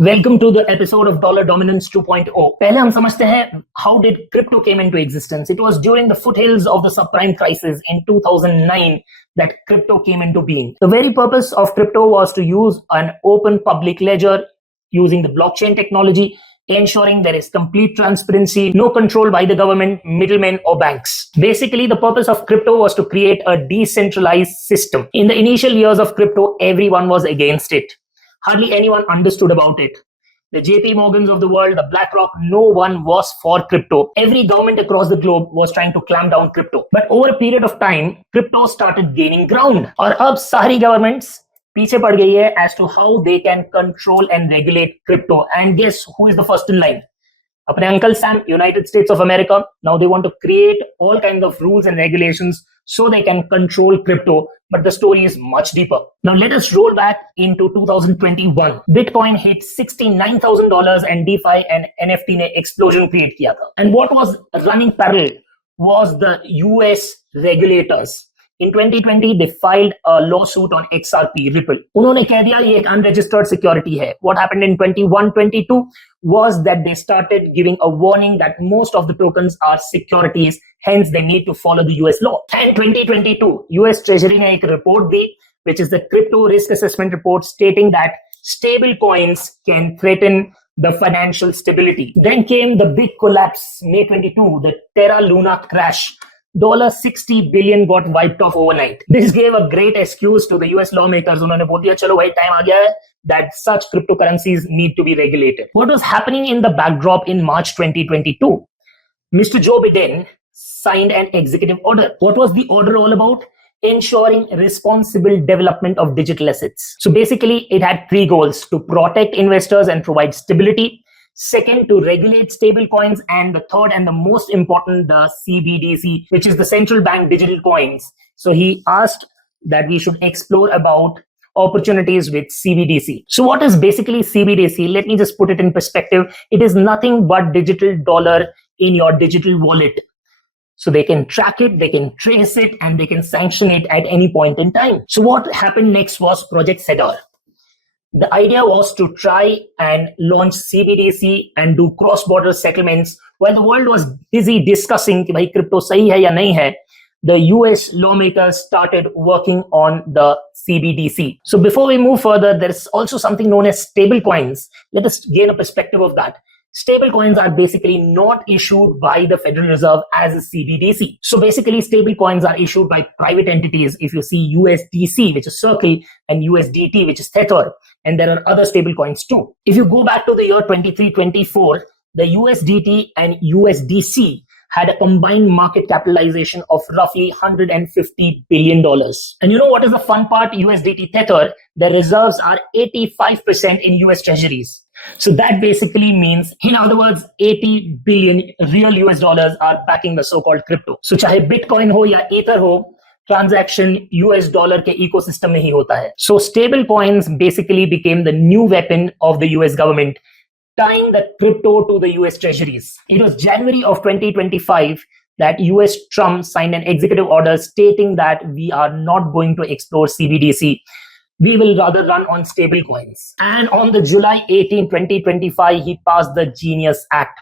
Welcome to the episode of Dollar Dominance 2.0. पहले हम समझते हैं how did crypto came into existence. It was during the foothills of the subprime crisis in 2009 that crypto came into being. The very purpose of crypto was to use an open public ledger using the blockchain technology, ensuring there is complete transparency, no control by the government, middlemen or banks. Basically, the purpose of crypto was to create a decentralized system. In the initial years of crypto, everyone was against it. Hardly anyone understood about it. The JP Morgans of the world, the BlackRock, no one was for crypto. Every government across the globe was trying to clamp down crypto. But over a period of time, crypto started gaining ground. और अब सारी governments पीछे पड़ गई है as to how they can control and regulate crypto. And guess who is the first in line? अपने Uncle Sam, United States of America. Now they want to create all kinds of rules and regulations so they can control crypto. But the story is much deeper. Now let us roll back into 2021. Bitcoin hit $69,000 and DeFi and NFT ने explosion create किया था. And what was running parallel was the US regulators. In 2020, they filed a lawsuit on XRP, Ripple. उन्होंने कह दिया ये एक unregistered security है. What happened in 21-22 was that they started giving a warning that most of the tokens are securities, hence they need to follow the US law. And 2022, US Treasury ने एक report the, which is the crypto risk assessment report stating that stable coins can threaten the financial stability. Then came the big collapse, May 22, the Terra Luna crash. $60 billion got wiped off overnight. This gave a great excuse to the US lawmakers. उन्होंने बोल दिया चलो भाई time आ गया है that such cryptocurrencies need to be regulated. What was happening in the backdrop in March 2022? Mr. Joe Biden signed an executive order. What was the order all about? Ensuring responsible development of digital assets. So basically, it had three goals: to protect investors and provide stability. Second, to regulate stable coins, and the third and the most important, the CBDC, which is the central bank digital coins. So he asked that we should explore about opportunities with CBDC. So what is basically CBDC? Let me just put it in perspective. It is nothing but digital dollar in your digital wallet. So they can track it, they can trace it, and they can sanction it at any point in time. So what happened next was Project Tether. The idea was to try and launch CBDC and do cross-border settlements. While the world was busy discussing कि भाई crypto सही है या नहीं है, the US lawmakers started working on the CBDC. So before we move further, there's also something known as stablecoins. Let us gain a perspective of that. Stablecoins are basically not issued by the Federal Reserve as a CBDC. So basically, stablecoins are issued by private entities. If you see USDC, which is Circle, and USDT, which is Tether, and there are other stablecoins too. If you go back to the year 23-24, the USDT and USDC had a combined market capitalization of roughly $150 billion. And you know what is the fun part? USDT Tether, the reserves are 85% in US treasuries. So that basically means, in other words, 80 billion real US dollars are backing the so-called crypto. So चाहे Bitcoin हो या Ether हो, transaction US dollar के ecosystem में ही होता है. So stable coins basically became the new weapon of the US government, tying the crypto to the US treasuries. It was January of 2025 that US Trump signed an executive order stating that we are not going to explore CBDC. We will rather run on stable coins. And on the July 18, 2025, he passed the Genius Act.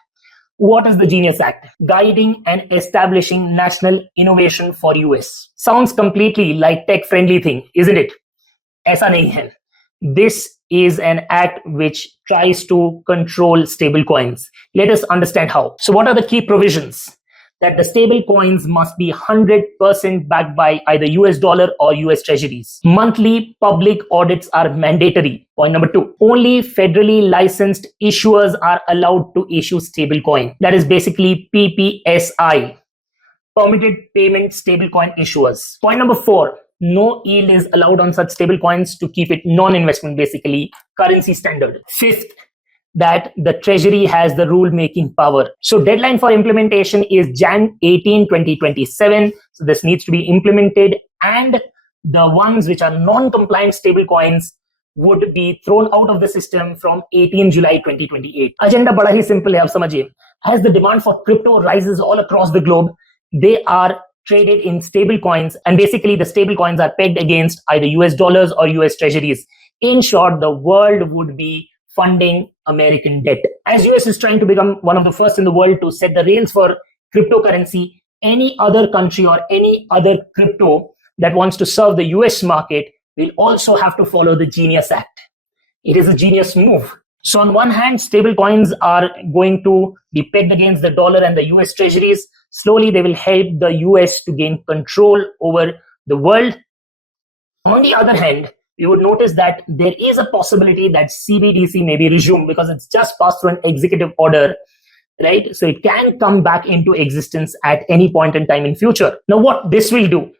What is the Genius Act? Guiding and establishing national innovation for US. Sounds completely like tech-friendly thing, isn't it? ऐसा नहीं है. This is an act which tries to control stable coins. Let us understand how. So what are the key provisions? That the stable coins must be 100% backed by either US dollar or US treasuries. Monthly public audits are mandatory. Point number 2, only federally licensed issuers are allowed to issue stable coin. That is basically PPSI, permitted payment stablecoin issuers. Point number 4, no yield is allowed on such stable coins to keep it non-investment, basically currency standard. 5th, that the treasury has the rule-making power. So deadline for implementation is Jan 18, 2027. So this needs to be implemented, and the ones which are non-compliant stablecoins would be thrown out of the system from 18 July 2028. Agenda बड़ा ही simple है, आप समझिए. As the demand for crypto rises all across the globe, they are traded in stable coins, and basically the stable coins are pegged against either US dollars or US treasuries. In short, the world would be funding American debt. As US is trying to become one of the first in the world to set the rails for cryptocurrency, any other country or any other crypto that wants to serve the US market will also have to follow the Genius Act. It is a genius move. So on one hand, stable coins are going to be pegged against the dollar and the US treasuries. Slowly, they will help the US to gain control over the world. On the other hand, you would notice that there is a possibility that CBDC may be resumed because it's just passed through an executive order, right? So it can come back into existence at any point in time in future. Now, what this will do?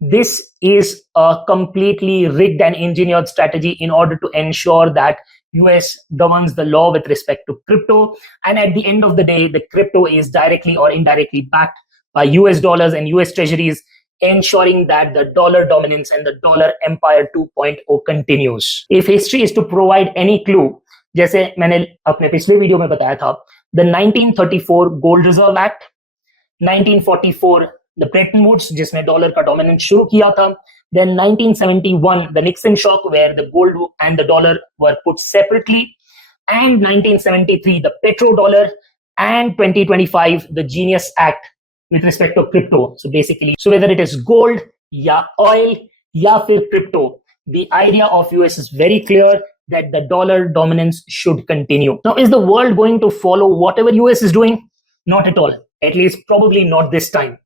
This is a completely rigged and engineered strategy in order to ensure that US governs the law with respect to crypto. And at the end of the day, the crypto is directly or indirectly backed by US dollars and US treasuries, ensuring that the dollar dominance and the dollar empire 2.0 continues. If history is to provide any clue, जैसे मैंने अपने पिछले video में बताया था, the 1934 Gold Reserve Act, 1944 the Bretton Woods, जिसने dollar का dominance शुरू किया था, then 1971 the Nixon shock where the gold and the dollar were put separately, and 1973 the petrodollar, and 2025 the Genius Act with respect to crypto. So basically, so whether it is gold, ya oil, ya fir crypto, the idea of US is very clear that the dollar dominance should continue. Now, is the world going to follow whatever US is doing? Not at all. At least probably not this time.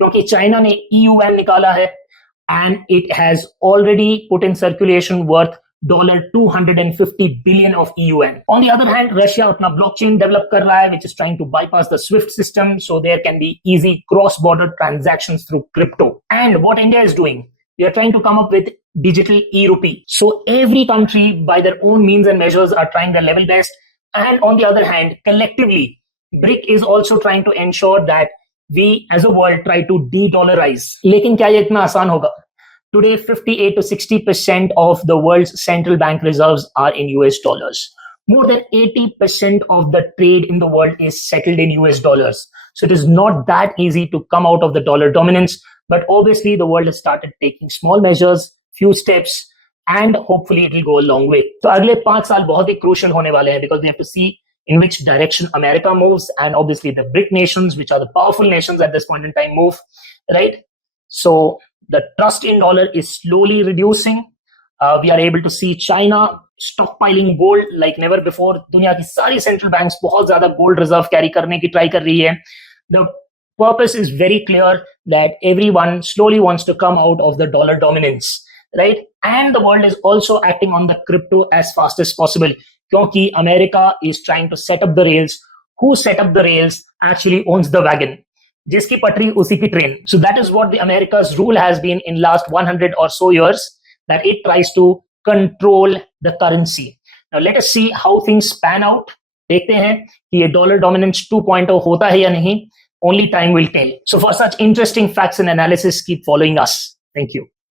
क्योंकि China ने EUM निकाला है and it has already put in circulation worth $250 billion of EUM. On the other hand, Russia अपना blockchain develop कर रहा है, which is trying to bypass the SWIFT system, so there can be easy cross-border transactions through crypto. And what India is doing, we are trying to come up with digital e-rupee. So every country, by their own means and measures, are trying their level best. And on the other hand, collectively, BRIC is also trying to ensure that we as a world try to de-dollarize. लेकिन क्या ये इतना आसान होगा? Today, 58 to 60% of the world's central bank reserves are in US dollars. More than 80% of the trade in the world is settled in US dollars. So it is not that easy to come out of the dollar dominance. But obviously, the world has started taking small measures, few steps, and hopefully it will go a long way. So अगले 5 साल बहुत ही crucial होने वाले हैं because we have to see in which direction America moves, and obviously the BRIC nations, which are the powerful nations at this point in time, move, right? So the trust in dollar is slowly reducing. We are able to see China stockpiling gold like never before. दुनिया की सारी central banks बहुत ज़्यादा gold reserve carry करने की try कर रही है. The purpose is very clear that everyone slowly wants to come out of the dollar dominance, right? And the world is also acting on the crypto as fast as possible. Because America is trying to set up the rails. Who set up the rails actually owns the wagon. Jiski patri usi ki train. So that is what the America's rule has been in last 100 or so years, that it tries to control the currency. Now let us see how things pan out. देखते हैं कि ये dollar dominance 2.0 होता है या नहीं. Only time will tell. So for such interesting facts and analysis, keep following us. Thank you.